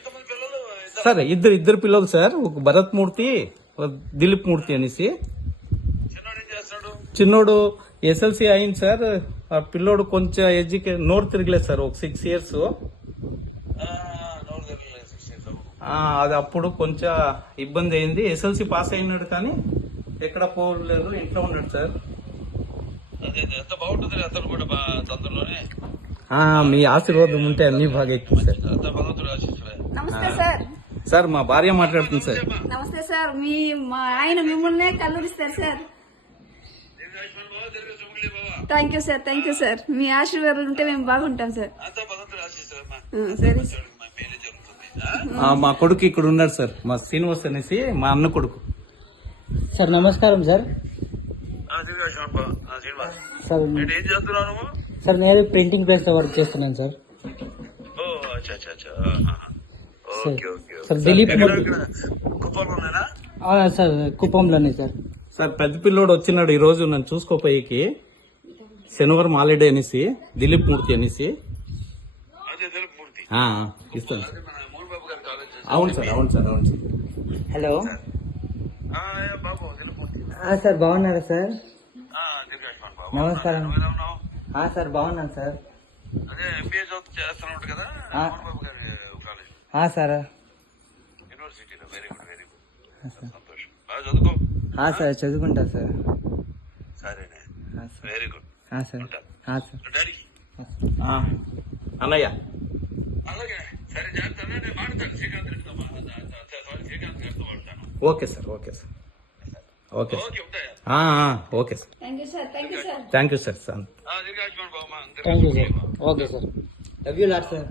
ఎంతమంది పిల్లలు? సార్ ఇద్దరు పిల్లలు సార్, ఒక భరత్ మూర్తి, ఒక దిలీప్ మూర్తి అనేసి. చిన్నోడు ఏం చేస్తున్నాడు? చిన్నోడు ఎస్ఎల్సి అయింది సార్. ఆ పిల్లోడు కొంచెం నోరు తిరగలేదు సార్, ఒక 6 years. నోరు తిరగలేదు, 6 years. అది అప్పుడు కొంచెం ఇబ్బంది అయింది. ఎస్ఎల్సి పాస్ అయినాడు కానీ ఎక్కడ పోలేదు, ఇంట్లో ఉన్నాడు సార్. అదే ఎంత బాగుంటుంది అతను కూడా తొందరలోనే. మీ ఆశీర్వాదం ఉంటే అన్ని బాగా ఎక్కువ సార్. అంత భగవంతుడు ఆశిస్తులే. నమస్తే సార్. సార్ మా భార్య మాట్లాడుతుంది సార్. నమస్తే సార్. మా ఆయన మిమ్మల్నే కల్లుడిస్తారు sir. Thank you sir, thank you sir. మీ ఆశీర్వాదాలు ఉంటే మేము బాగుంటాం సార్. అంత భగవంతుడు ఆశిస్తులమ్మా. సరే మేలు జరుగుతుంది. మా కొడుకు ఇక్కడ ఉన్నాడు సార్, మా శ్రీనివాస్ అనేసి, మా అన్న కొడుకు. సార్ నమస్కారం సార్. శ్రీనివాస్, సార్ ఏం చేస్తున్నావు నువ్వు? సార్ నేను ప్రింటింగ్ ప్రెస్ లో వర్క్ చేస్తున్నాను సార్. ఓ అచ్చా అచ్చా అచ్చా. Okay okay. సార్ దిలీప్ కుప్పంలోనేనా? సార్ కుప్పంలోనే సార్. సార్ పెద్ద పిల్లోడు వచ్చినాడు ఈ రోజు నన్ను చూసుకోపోయేకి. శనివారం హాలిడే అనేసి, దిలీప్ మూర్తి అనేసి. అదే తెలుపు మూర్తి. ఇస్తాను సార్. మన మూడు బాబు గారి కాలేజ్. అవును సార్, అవును సార్, అవును సార్. హలో బాబు తెలుపు మూర్తి. సార్ బాగున్నారా సార్? దీర్ఘాయుష్మాన్ బాబు. నమస్కారం. నువ్వు ఎలా ఉన్నావు? సార్ బాగున్నాను సార్. అదే ఎంబీఏ చేస్తున్నావు కదా మూడు బాబు గారి కాలేజ్, సార్. యూనివర్సిటీలో. Very good, very good. సంతోషం. బాగా చదువుకో. సార్ చదువుకుంటా సార్. సరేనే, వెరీ గుడ్. సార్. ఉంటా. సార్. డాడీకి అన్నయ్య అలాగే. సరే జాగ్రత్త. నేను మాట్లాడతాను శ్రీకాంత్ రెడ్డితో. శ్రీకాంత్ గారితో మాట్లాడతాను. Okay sir, okay sir, okay sir. Okay ఉంటాయా? Okay sir. Thank you sir, thank you sir. Thank you sir. Sir దీర్ఘాయుష్మాన్ బాబు. Thank you sir. Okay sir. Love you lot sir.